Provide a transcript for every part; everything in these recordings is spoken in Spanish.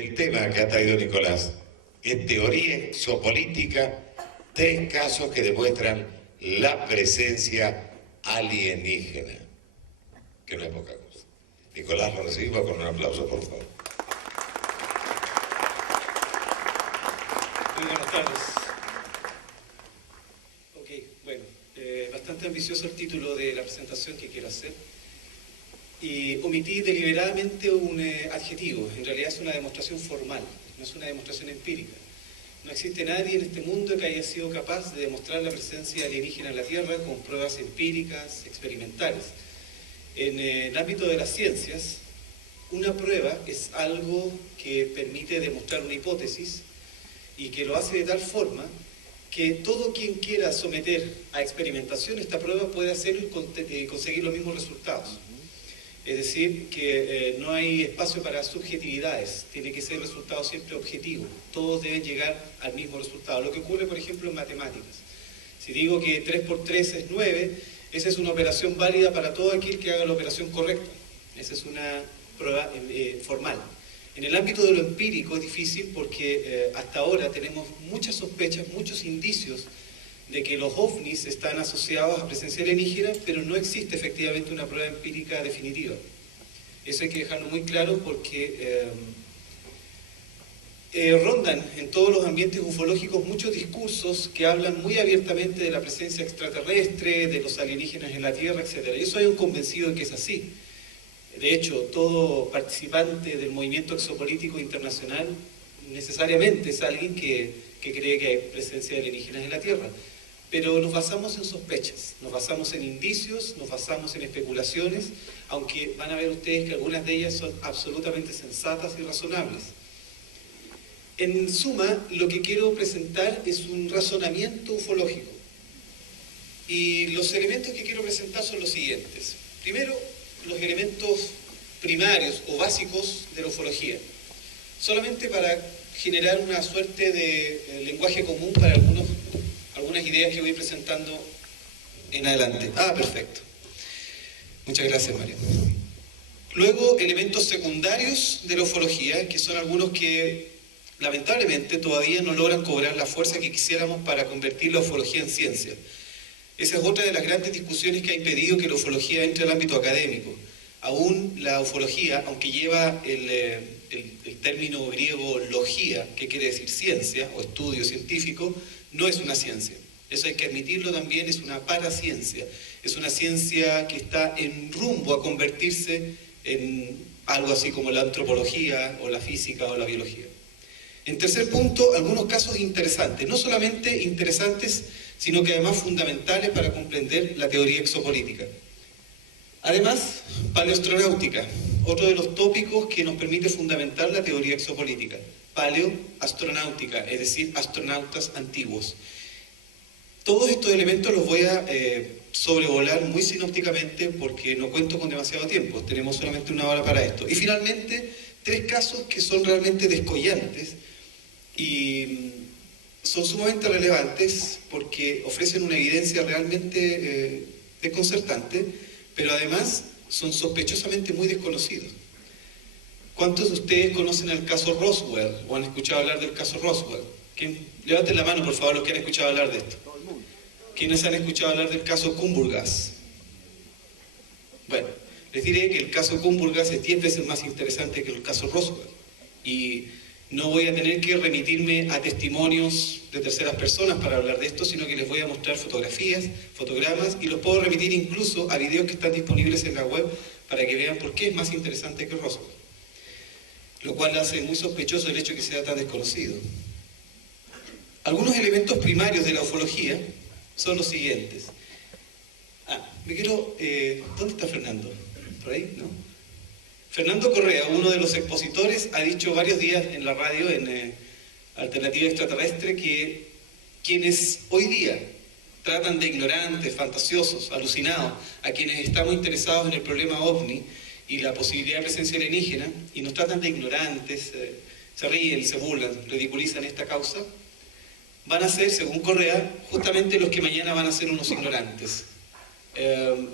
El tema que ha traído Nicolás es teoría exopolítica, 3 casos que demuestran la presencia alienígena, que no es poca cosa. Nicolás, lo recibimos con un aplauso, por favor. Muy buenas tardes. Ok, bueno, bastante ambicioso el título de la presentación que quiero hacer. Y omití deliberadamente un adjetivo. En realidad es una demostración formal, no es una demostración empírica. No existe nadie en este mundo que haya sido capaz de demostrar la presencia alienígena en la Tierra con pruebas empíricas, experimentales. En el ámbito de las ciencias, una prueba es algo que permite demostrar una hipótesis y que lo hace de tal forma que todo quien quiera someter a experimentación esta prueba puede hacerlo y conseguir los mismos resultados. Es decir, que no hay espacio para subjetividades, tiene que ser el resultado siempre objetivo, todos deben llegar al mismo resultado. Lo que ocurre, por ejemplo, en matemáticas. Si digo que 3 por 3 es 9, esa es una operación válida para todo aquel que haga la operación correcta. Esa es una prueba formal. En el ámbito de lo empírico es difícil porque hasta ahora tenemos muchas sospechas, muchos indicios de que los ovnis están asociados a presencia alienígena, pero no existe efectivamente una prueba empírica definitiva. Eso hay que dejarlo muy claro porque rondan en todos los ambientes ufológicos muchos discursos que hablan muy abiertamente de la presencia extraterrestre, de los alienígenas en la Tierra, etc. Yo soy un convencido de que es así. De hecho, todo participante del movimiento exopolítico internacional necesariamente es alguien que cree que hay presencia de alienígenas en la Tierra. Pero nos basamos en sospechas, nos basamos en indicios, nos basamos en especulaciones, aunque van a ver ustedes que algunas de ellas son absolutamente sensatas y razonables. En suma, lo que quiero presentar es un razonamiento ufológico. Y los elementos que quiero presentar son los siguientes. Primero, los elementos primarios o básicos de la ufología. Solamente para generar una suerte de lenguaje común para algunas ideas que voy presentando en adelante. Perfecto. Muchas gracias, Mario. Luego, elementos secundarios de la ufología, que son algunos que lamentablemente todavía no logran cobrar la fuerza que quisiéramos para convertir la ufología en ciencia. Esa es otra de las grandes discusiones que ha impedido que la ufología entre al ámbito académico. Aún la ufología, aunque lleva el término griego logía, que quiere decir ciencia o estudio científico, no es una ciencia. Eso hay que admitirlo también, es una paraciencia. Es una ciencia que está en rumbo a convertirse en algo así como la antropología o la física o la biología. En tercer punto, algunos casos interesantes. No solamente interesantes, sino que además fundamentales para comprender la teoría exopolítica. Además, paleoastronáutica, otro de los tópicos que nos permite fundamentar la teoría exopolítica. Paleoastronáutica, es decir, astronautas antiguos. Todos estos elementos los voy a sobrevolar muy sinópticamente porque no cuento con demasiado tiempo, tenemos solamente 1 hora para esto. Y finalmente, 3 casos que son realmente descollantes y son sumamente relevantes porque ofrecen una evidencia realmente desconcertante, pero además son sospechosamente muy desconocidos. ¿Cuántos de ustedes conocen el caso Roswell o han escuchado hablar del caso Roswell? Levanten la mano, por favor, los que han escuchado hablar de esto. ¿Quiénes han escuchado hablar del caso Kumburgas? Bueno, les diré que el caso Kumburgas es 10 veces más interesante que el caso Roswell. Y no voy a tener que remitirme a testimonios de terceras personas para hablar de esto, sino que les voy a mostrar fotografías, fotogramas, y los puedo remitir incluso a videos que están disponibles en la web para que vean por qué es más interesante que Roswell. Lo cual hace muy sospechoso el hecho de que sea tan desconocido. Algunos elementos primarios de la ufología son los siguientes. ¿Dónde está Fernando? ¿Por ahí? ¿No? Fernando Correa, uno de los expositores, ha dicho varios días en la radio, en Alternativa Extraterrestre, que quienes hoy día tratan de ignorantes, fantasiosos, alucinados, a quienes estamos interesados en el problema OVNI y la posibilidad de presencia alienígena, y nos tratan de ignorantes, se ríen, se burlan, ridiculizan esta causa, van a ser, según Correa, justamente los que mañana van a ser unos ignorantes.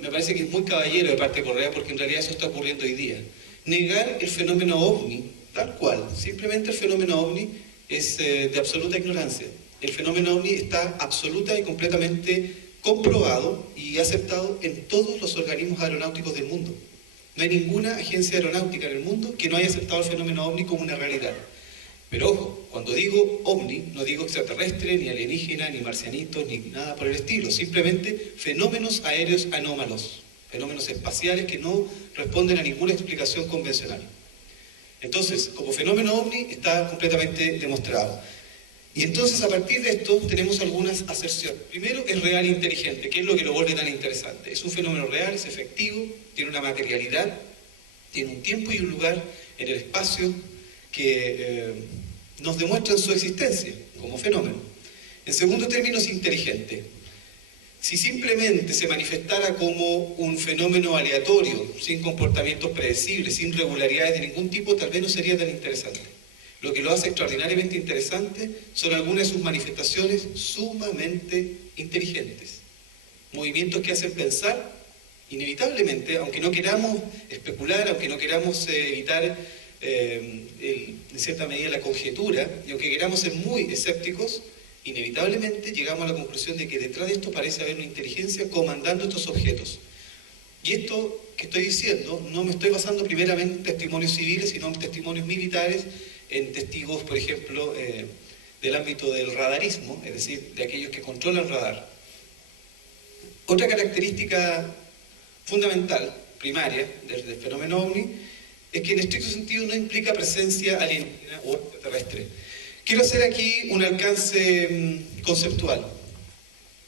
Me parece que es muy caballero de parte de Correa, porque en realidad eso está ocurriendo hoy día. Negar el fenómeno OVNI tal cual. Simplemente el fenómeno ovni es de absoluta ignorancia. El fenómeno ovni está absoluta y completamente comprobado y aceptado en todos los organismos aeronáuticos del mundo. No hay ninguna agencia aeronáutica en el mundo que no haya aceptado el fenómeno ovni como una realidad. Pero ojo, cuando digo ovni, no digo extraterrestre, ni alienígena, ni marcianitos, ni nada por el estilo. Simplemente fenómenos aéreos anómalos, fenómenos espaciales que no responden a ninguna explicación convencional. Entonces, como fenómeno ovni está completamente demostrado. Y entonces, a partir de esto, tenemos algunas aserciones. Primero, es real e inteligente, que es lo que lo vuelve tan interesante. Es un fenómeno real, es efectivo, tiene una materialidad, tiene un tiempo y un lugar en el espacio que nos demuestran su existencia como fenómeno. En segundo término, es inteligente. Si simplemente se manifestara como un fenómeno aleatorio, sin comportamientos predecibles, sin regularidades de ningún tipo, tal vez no sería tan interesante. Lo que lo hace extraordinariamente interesante son algunas de sus manifestaciones sumamente inteligentes. Movimientos que hacen pensar, inevitablemente, aunque no queramos especular, aunque no queramos evitar en cierta medida la conjetura, y aunque queramos ser muy escépticos, inevitablemente llegamos a la conclusión de que detrás de esto parece haber una inteligencia comandando estos objetos. Y esto que estoy diciendo, no me estoy basando primeramente en testimonios civiles, sino en testimonios militares, en testigos, por ejemplo, del ámbito del radarismo, es decir, de aquellos que controlan el radar. Otra característica fundamental, primaria, del fenómeno ovni, es que en estricto sentido no implica presencia alienígena o extraterrestre. Quiero hacer aquí un alcance conceptual.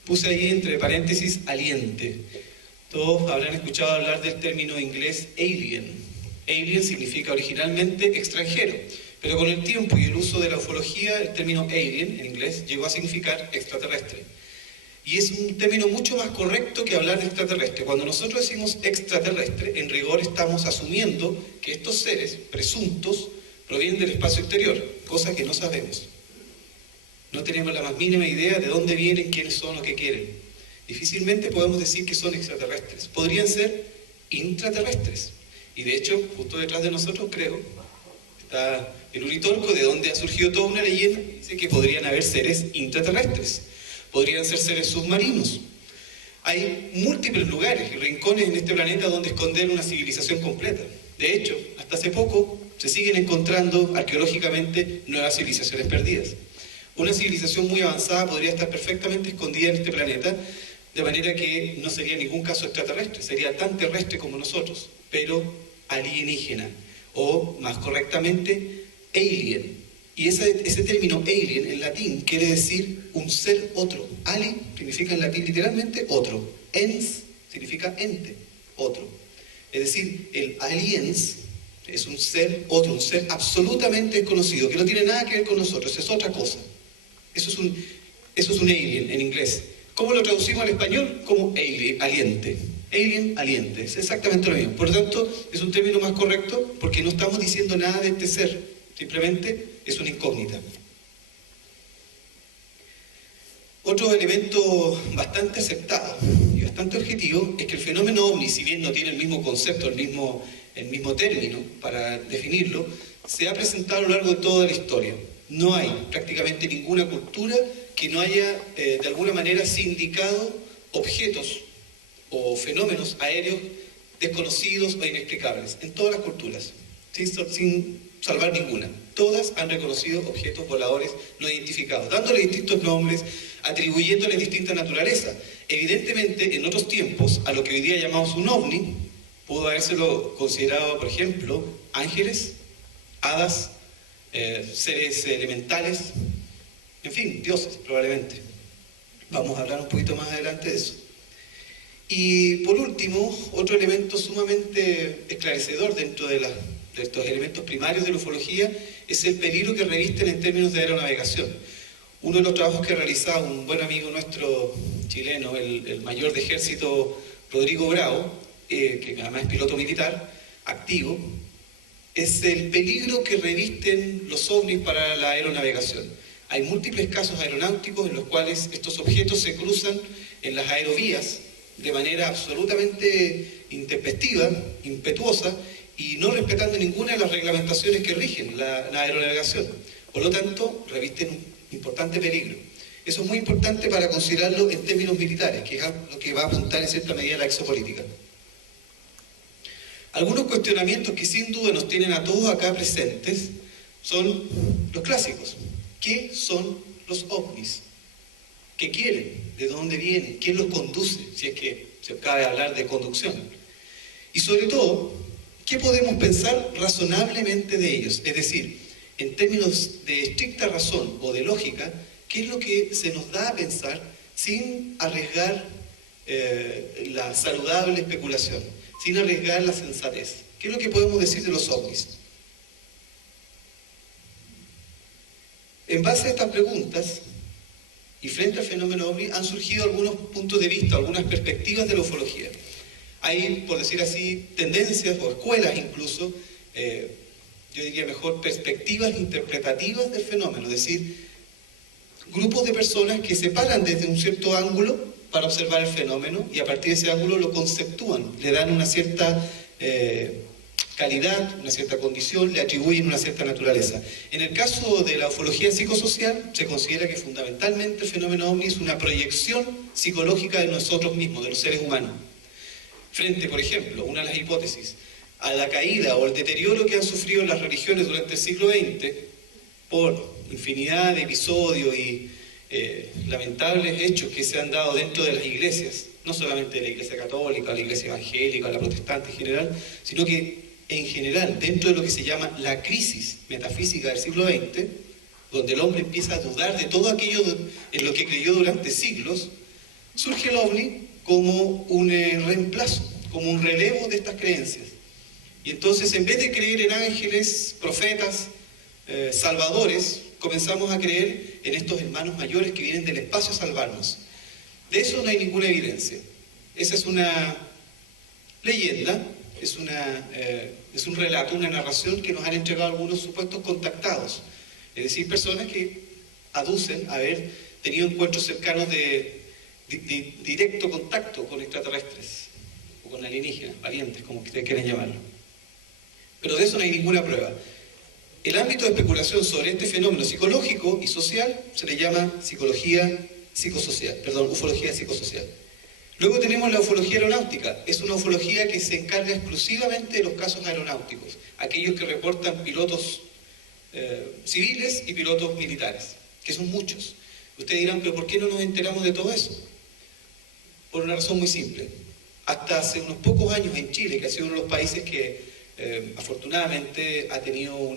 Puse ahí entre paréntesis aliente. Todos habrán escuchado hablar del término inglés alien. Alien significa originalmente extranjero, pero con el tiempo y el uso de la ufología, el término alien en inglés llegó a significar extraterrestre. Y es un término mucho más correcto que hablar de extraterrestre. Cuando nosotros decimos extraterrestre, en rigor estamos asumiendo que estos seres presuntos provienen del espacio exterior, cosa que no sabemos. No tenemos la más mínima idea de dónde vienen, quiénes son o qué quieren. Difícilmente podemos decir que son extraterrestres. Podrían ser intraterrestres. Y de hecho, justo detrás de nosotros, creo, está el Uritorco, de donde ha surgido toda una leyenda que dice que podrían haber seres intraterrestres. Podrían ser seres submarinos. Hay múltiples lugares y rincones en este planeta donde esconder una civilización completa. De hecho, hasta hace poco se siguen encontrando arqueológicamente nuevas civilizaciones perdidas. Una civilización muy avanzada podría estar perfectamente escondida en este planeta, de manera que no sería en ningún caso extraterrestre, sería tan terrestre como nosotros, pero alienígena, o más correctamente, alien. Y ese término alien en latín quiere decir un ser otro. Ali significa en latín literalmente otro. Ens significa ente, otro. Es decir, el aliens es un ser otro, un ser absolutamente desconocido, que no tiene nada que ver con nosotros, es otra cosa. Eso es un alien en inglés. ¿Cómo lo traducimos al español? Como alien, aliente. Alien, aliente. Es exactamente lo mismo. Por lo tanto, es un término más correcto porque no estamos diciendo nada de este ser. Simplemente es una incógnita. Otro elemento bastante aceptado y bastante objetivo es que el fenómeno ovni, si bien no tiene el mismo concepto, el mismo término para definirlo, se ha presentado a lo largo de toda la historia. No hay prácticamente ninguna cultura que no haya de alguna manera sindicado objetos o fenómenos aéreos desconocidos o inexplicables, en todas las culturas, sin salvar ninguna. Todas han reconocido objetos voladores no identificados, dándole distintos nombres, atribuyéndoles distinta naturaleza. Evidentemente, en otros tiempos, a lo que hoy día llamamos un ovni, pudo habérselo considerado, por ejemplo, ángeles, hadas, seres elementales, en fin, dioses, probablemente. Vamos a hablar un poquito más adelante de eso. Y por último, otro elemento sumamente esclarecedor dentro de estos elementos primarios de la ufología es el peligro que revisten en términos de aeronavegación. Uno de los trabajos que realizaba un buen amigo nuestro chileno, el mayor de ejército Rodrigo Bravo, que además es piloto militar, activo, es el peligro que revisten los ovnis para la aeronavegación. Hay múltiples casos aeronáuticos en los cuales estos objetos se cruzan en las aerovías de manera absolutamente intempestiva, impetuosa, y no respetando ninguna de las reglamentaciones que rigen la aeronavegación. Por lo tanto, revisten un importante peligro. Eso es muy importante para considerarlo en términos militares, que es lo que va a apuntar en cierta medida la exopolítica. Algunos cuestionamientos que sin duda nos tienen a todos acá presentes son los clásicos. ¿Qué son los ovnis? ¿Qué quieren? ¿De dónde vienen? ¿Quién los conduce? Si es que se cabe hablar de conducción. Y sobre todo, ¿qué podemos pensar razonablemente de ellos? Es decir, en términos de estricta razón o de lógica, ¿qué es lo que se nos da a pensar sin arriesgar la saludable especulación, sin arriesgar la sensatez? ¿Qué es lo que podemos decir de los ovnis? En base a estas preguntas, y frente al fenómeno ovni, han surgido algunos puntos de vista, algunas perspectivas de la ufología. Hay, por decir así, tendencias o escuelas incluso, yo diría mejor, perspectivas interpretativas del fenómeno, es decir, grupos de personas que se paran desde un cierto ángulo para observar el fenómeno y a partir de ese ángulo lo conceptúan, le dan una cierta calidad, una cierta condición, le atribuyen una cierta naturaleza. En el caso de la ufología psicosocial, se considera que fundamentalmente el fenómeno ovni es una proyección psicológica de nosotros mismos, de los seres humanos. Frente, por ejemplo, una de las hipótesis, a la caída o el deterioro que han sufrido las religiones durante el siglo XX por infinidad de episodios y lamentables hechos que se han dado dentro de las iglesias, no solamente de la iglesia católica, la iglesia evangélica, la protestante en general, sino que en general, dentro de lo que se llama la crisis metafísica del siglo XX, donde el hombre empieza a dudar de todo aquello en lo que creyó durante siglos, surge el ovni como un reemplazo, como un relevo de estas creencias. Y entonces, en vez de creer en ángeles, profetas, salvadores, comenzamos a creer en estos hermanos mayores que vienen del espacio a salvarnos. De eso no hay ninguna evidencia. Esa es una leyenda, es un relato, una narración que nos han entregado algunos supuestos contactados. Es decir, personas que aducen haber tenido encuentros cercanos de directo contacto con extraterrestres o con alienígenas, valientes, como ustedes quieren llamarlo. Pero de eso no hay ninguna prueba. El ámbito de especulación sobre este fenómeno psicológico y social se le llama ufología psicosocial. Luego tenemos la ufología aeronáutica. Es una ufología que se encarga exclusivamente de los casos aeronáuticos, aquellos que reportan pilotos civiles y pilotos militares, que son muchos. Ustedes dirán, ¿pero por qué no nos enteramos de todo eso? Por una razón muy simple. Hasta hace unos pocos años en Chile, que ha sido uno de los países que afortunadamente ha tenido un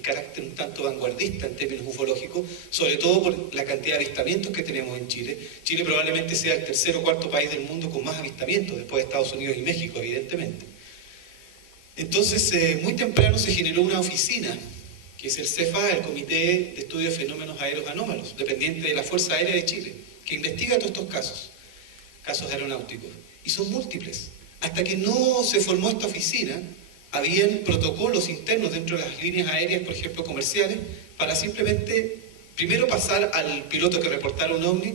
carácter un tanto vanguardista en términos ufológicos, sobre todo por la cantidad de avistamientos que tenemos en Chile. Chile probablemente sea el tercer o cuarto país del mundo con más avistamientos, después de Estados Unidos y México, evidentemente. Entonces, muy temprano se generó una oficina, que es el CEFA, el Comité de Estudio de Fenómenos Aéreos Anómalos, dependiente de la Fuerza Aérea de Chile, que investiga todos estos casos aeronáuticos. Y son múltiples. Hasta que no se formó esta oficina, habían protocolos internos dentro de las líneas aéreas, por ejemplo, comerciales, para simplemente, primero pasar al piloto que reportara un ovni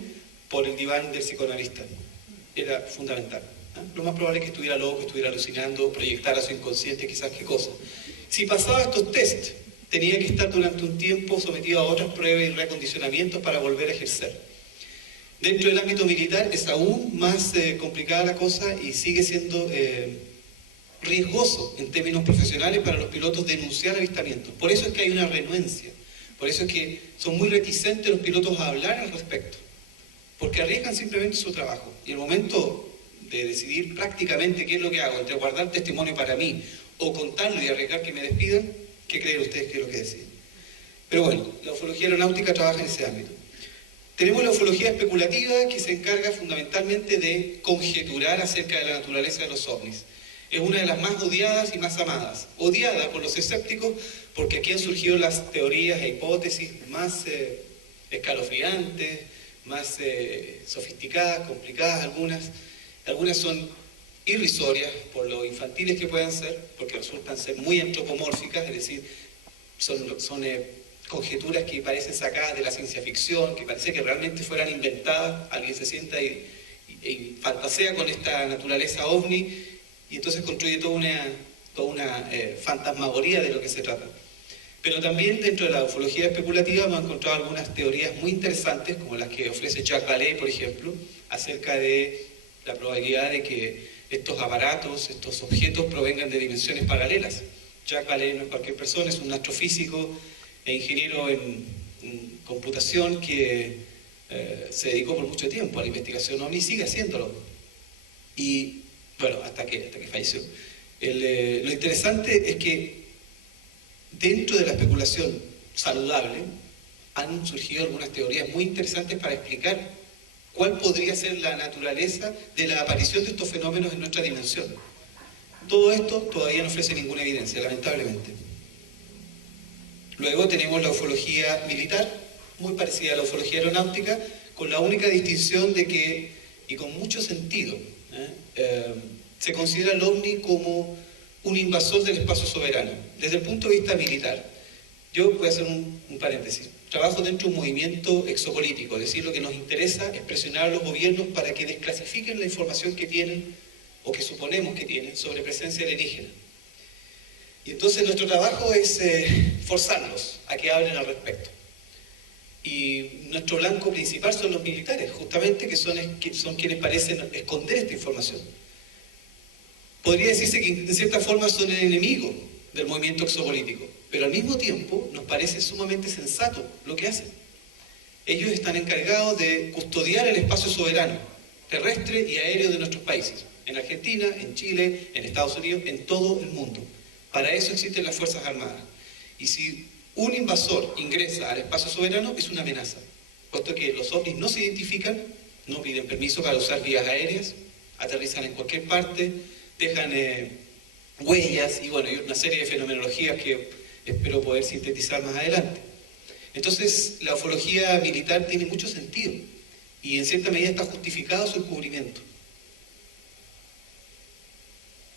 por el diván del psicoanalista. Era fundamental. Lo más probable es que estuviera loco, que estuviera alucinando, proyectara su inconsciente, quizás qué cosa. Si pasaba estos test, tenía que estar durante un tiempo sometido a otras pruebas y reacondicionamientos para volver a ejercer. Dentro del ámbito militar es aún más complicada la cosa y sigue siendo riesgoso en términos profesionales para los pilotos denunciar avistamientos. Por eso es que hay una renuencia, por eso es que son muy reticentes los pilotos a hablar al respecto, porque arriesgan simplemente su trabajo. Y el momento de decidir prácticamente qué es lo que hago, entre guardar testimonio para mí o contarlo y arriesgar que me despidan, ¿qué creen ustedes que es lo que deciden? Pero bueno, la ufología aeronáutica trabaja en ese ámbito. Tenemos la ufología especulativa, que se encarga fundamentalmente de conjeturar acerca de la naturaleza de los ovnis. Es una de las más odiadas y más amadas. Odiada por los escépticos porque aquí han surgido las teorías e hipótesis más escalofriantes, más sofisticadas, complicadas algunas. Algunas son irrisorias por lo infantiles que puedan ser, porque resultan ser muy antropomórficas, es decir, son conjeturas que parecen sacadas de la ciencia ficción, que parece que realmente fueran inventadas. Alguien se sienta y fantasea con esta naturaleza ovni y entonces construye toda una fantasmagoría de lo que se trata. Pero también dentro de la ufología especulativa hemos encontrado algunas teorías muy interesantes, como las que ofrece Jacques Vallée, por ejemplo, acerca de la probabilidad de que estos aparatos, estos objetos provengan de dimensiones paralelas. Jacques Vallée no es cualquier persona, es un astrofísico e ingeniero en computación que se dedicó por mucho tiempo a la investigación ovni y sigue haciéndolo. Y bueno, hasta que falleció. Lo interesante es que dentro de la especulación saludable han surgido algunas teorías muy interesantes para explicar cuál podría ser la naturaleza de la aparición de estos fenómenos en nuestra dimensión. Todo esto todavía no ofrece ninguna evidencia, lamentablemente. Luego tenemos la ufología militar, muy parecida a la ufología aeronáutica, con la única distinción de que, y con mucho sentido, se considera el ovni como un invasor del espacio soberano. Desde el punto de vista militar, yo voy a hacer un paréntesis. Trabajo dentro de un movimiento exopolítico, es decir, lo que nos interesa es presionar a los gobiernos para que desclasifiquen la información que tienen o que suponemos que tienen sobre presencia alienígena. Y entonces nuestro trabajo es forzarlos a que hablen al respecto. Y nuestro blanco principal son los militares, justamente, que son quienes parecen esconder esta información. Podría decirse que en cierta forma son el enemigo del movimiento exopolítico, pero al mismo tiempo nos parece sumamente sensato lo que hacen. Ellos están encargados de custodiar el espacio soberano, terrestre y aéreo de nuestros países, en Argentina, en Chile, en Estados Unidos, en todo el mundo. Para eso existen las Fuerzas Armadas. Y si un invasor ingresa al espacio soberano, es una amenaza, puesto que los ovnis no se identifican, no piden permiso para usar vías aéreas, aterrizan en cualquier parte, dejan huellas y bueno, y una serie de fenomenologías que espero poder sintetizar más adelante. Entonces, la ufología militar tiene mucho sentido y en cierta medida está justificado su encubrimiento.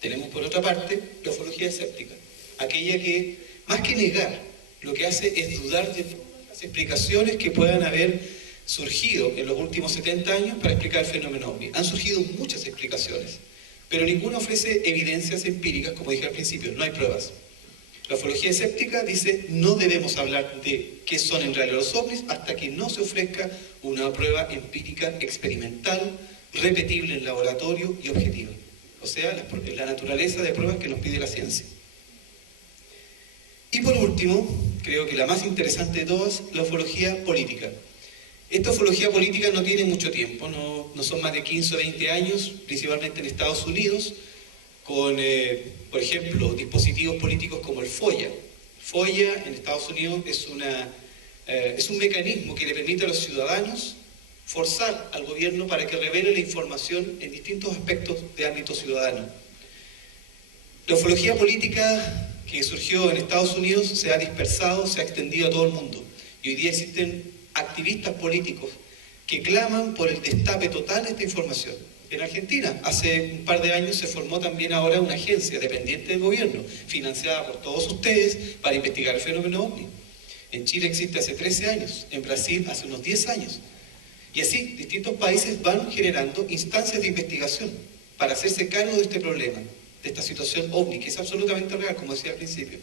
Tenemos por otra parte la ufología escéptica, aquella que, más que negar, lo que hace es dudar de todas las explicaciones que puedan haber surgido en los últimos 70 años para explicar el fenómeno ovni. Han surgido muchas explicaciones, pero ninguna ofrece evidencias empíricas, como dije al principio, no hay pruebas. La ufología escéptica dice, no debemos hablar de qué son en realidad los ovnis hasta que no se ofrezca una prueba empírica experimental, repetible en laboratorio y objetiva. O sea, la naturaleza de pruebas que nos pide la ciencia. Y por último, creo que la más interesante de todas, la ufología política. Esta ufología política no tiene mucho tiempo, no son más de 15 o 20 años, principalmente en Estados Unidos, con, por ejemplo, dispositivos políticos como el FOIA. FOIA en Estados Unidos es un mecanismo que le permite a los ciudadanos forzar al gobierno para que revele la información en distintos aspectos de ámbito ciudadano. La ufología política que surgió en Estados Unidos se ha dispersado, se ha extendido a todo el mundo. Y hoy día existen activistas políticos que claman por el destape total de esta información. En Argentina, hace un par de años se formó también ahora una agencia dependiente del gobierno, financiada por todos ustedes, para investigar el fenómeno ovni. En Chile existe hace 13 años, en Brasil hace unos 10 años. Y así, distintos países van generando instancias de investigación para hacerse cargo de este problema, de esta situación ovni, que es absolutamente real, como decía al principio.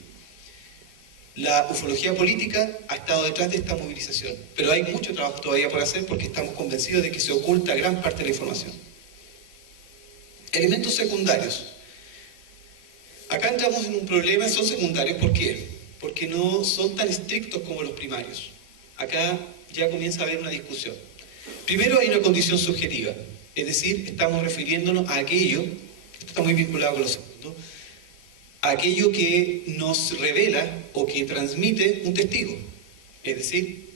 La ufología política ha estado detrás de esta movilización, pero hay mucho trabajo todavía por hacer porque estamos convencidos de que se oculta gran parte de la información. Elementos secundarios. Acá entramos en un problema, son secundarios, ¿por qué? Porque no son tan estrictos como los primarios. Acá ya comienza a haber una discusión. Primero hay una condición subjetiva, es decir, estamos refiriéndonos a aquello, esto está muy vinculado con lo segundo, a aquello que nos revela o que transmite un testigo. Es decir,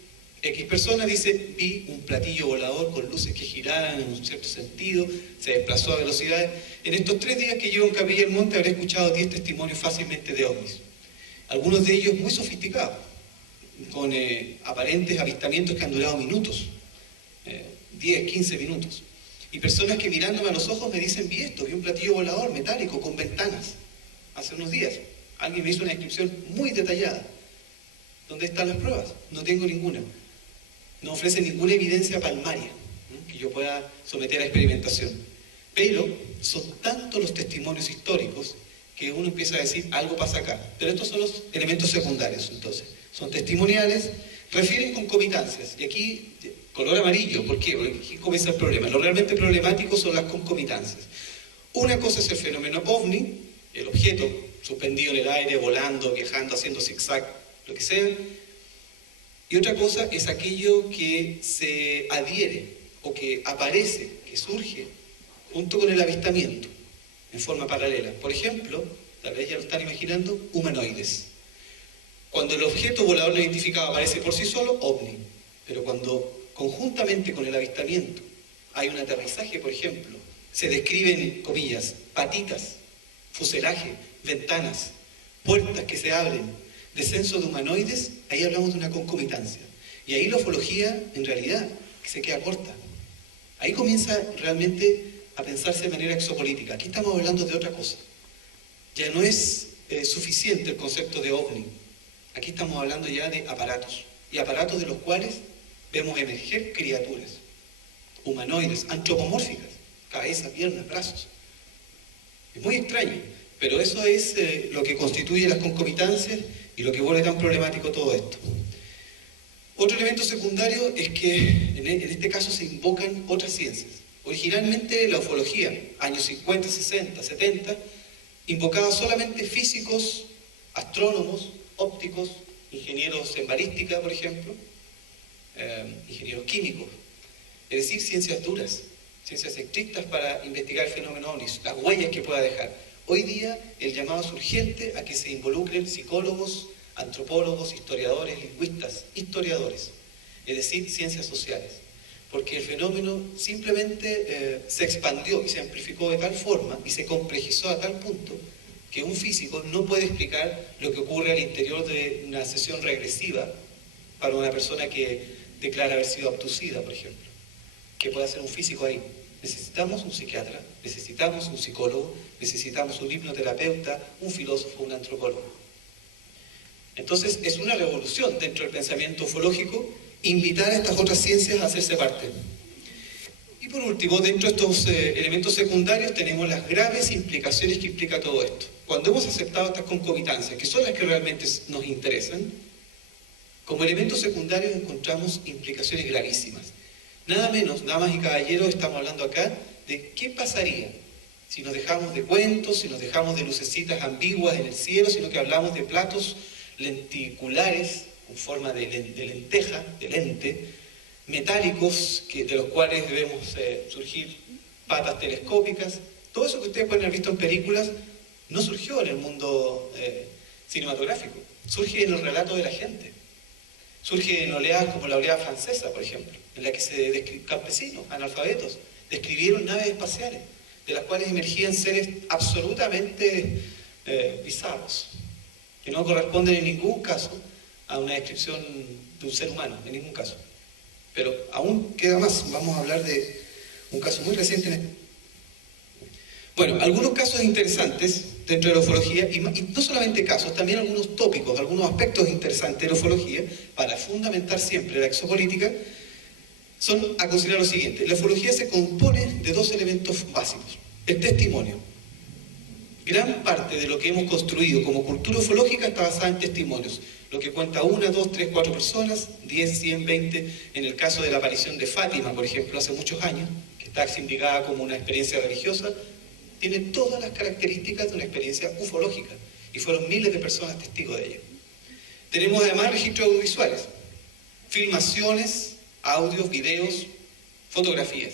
X persona dice, vi un platillo volador con luces que giraban en un cierto sentido, se desplazó a velocidades. En estos 3 días que llevo en Capilla del Monte habré escuchado 10 testimonios fácilmente de ovnis. Algunos de ellos muy sofisticados, con aparentes avistamientos que han durado minutos, 10, 15 minutos. Y personas que mirándome a los ojos me dicen, vi esto, vi un platillo volador metálico con ventanas. Hace unos días, alguien me hizo una descripción muy detallada. ¿Dónde están las pruebas? No tengo ninguna. No ofrece ninguna evidencia palmaria. que yo pueda someter a experimentación. Pero son tantos los testimonios históricos que uno empieza a decir, algo pasa acá. Pero estos son los elementos secundarios, entonces. Son testimoniales, refieren concomitancias. Y aquí, color amarillo, ¿por qué? Porque aquí comienza el problema. Lo realmente problemático son las concomitancias. Una cosa es el fenómeno ovni, el objeto suspendido en el aire, volando, viajando, haciendo zigzag, lo que sea. Y otra cosa es aquello que se adhiere o que aparece, que surge junto con el avistamiento, en forma paralela. Por ejemplo, tal vez ya lo están imaginando, humanoides. Cuando el objeto volador no identificado aparece por sí solo, ovni. Pero cuando conjuntamente con el avistamiento hay un aterrizaje, por ejemplo, se describen, comillas, patitas, fuselaje, ventanas, puertas que se abren, descenso de humanoides, ahí hablamos de una concomitancia. Y ahí la ufología, en realidad, se queda corta. Ahí comienza realmente a pensarse de manera exopolítica. Aquí estamos hablando de otra cosa. Ya no es suficiente el concepto de ovni. Aquí estamos hablando ya de aparatos. Y aparatos de los cuales vemos emerger criaturas humanoides, antropomórficas, cabeza, piernas, brazos. Es muy extraño, pero eso es lo que constituye las concomitancias y lo que vuelve tan problemático todo esto. Otro elemento secundario es que en este caso se invocan otras ciencias. Originalmente la ufología, años 50, 60, 70, invocaba solamente físicos, astrónomos, ópticos, ingenieros en balística, por ejemplo, ingenieros químicos, es decir, ciencias duras, ciencias estrictas para investigar el fenómeno ovni, las huellas que pueda dejar. Hoy día el llamado es urgente a que se involucren psicólogos, antropólogos, historiadores, lingüistas, historiadores, es decir, ciencias sociales, porque el fenómeno simplemente se expandió y se amplificó de tal forma y se complejizó a tal punto que un físico no puede explicar lo que ocurre al interior de una sesión regresiva para una persona que declara haber sido abducida, por ejemplo. ¿Qué puede hacer un físico ahí? Necesitamos un psiquiatra, necesitamos un psicólogo, necesitamos un hipnoterapeuta, un filósofo, un antropólogo. Entonces es una revolución dentro del pensamiento ufológico invitar a estas otras ciencias a hacerse parte. Y por último, dentro de estos elementos secundarios tenemos las graves implicaciones que implica todo esto. Cuando hemos aceptado estas concomitancias, que son las que realmente nos interesan, como elementos secundarios encontramos implicaciones gravísimas. Nada menos, damas y caballeros, estamos hablando acá de qué pasaría si nos dejamos de cuentos, si nos dejamos de lucecitas ambiguas en el cielo, sino que hablamos de platos lenticulares, con forma de lenteja, de lente, metálicos, de los cuales debemos surgir patas telescópicas. Todo eso que ustedes pueden haber visto en películas no surgió en el mundo cinematográfico, surge en el relato de la gente. Surge en oleadas como la oleada francesa, por ejemplo, en la que campesinos, analfabetos, describieron naves espaciales, de las cuales emergían seres absolutamente bizarros, que no corresponden en ningún caso a una descripción de un ser humano, en ningún caso. Pero aún queda más, vamos a hablar de un caso muy reciente. Bueno, algunos casos interesantes dentro de la ufología, y no solamente casos, también algunos tópicos, algunos aspectos interesantes de la ufología, para fundamentar siempre la exopolítica, son a considerar lo siguiente. La ufología se compone de dos elementos básicos. El testimonio. Gran parte de lo que hemos construido como cultura ufológica está basada en testimonios. Lo que cuenta 1, 2, 3, 4 personas, 10, 100, 20. En el caso de la aparición de Fátima, por ejemplo, hace muchos años, que está indicada como una experiencia religiosa, tiene todas las características de una experiencia ufológica. Y fueron miles de personas testigos de ello. Tenemos además registros audiovisuales, filmaciones, audios, videos, fotografías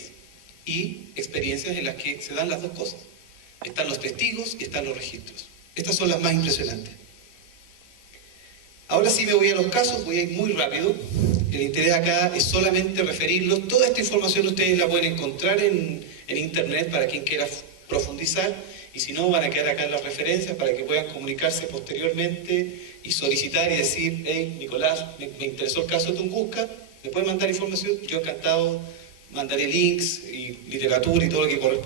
y experiencias en las que se dan las dos cosas. Están los testigos y están los registros. Estas son las más impresionantes. Ahora sí me voy a los casos, voy a ir muy rápido. El interés acá es solamente referirlos. Toda esta información ustedes la pueden encontrar en internet para quien quiera profundizar, y si no, van a quedar acá en las referencias para que puedan comunicarse posteriormente y solicitar y decir: hey, Nicolás, me interesó el caso de Tunguska, ¿me pueden mandar información? Yo encantado mandaré links y literatura y todo lo que corresponda.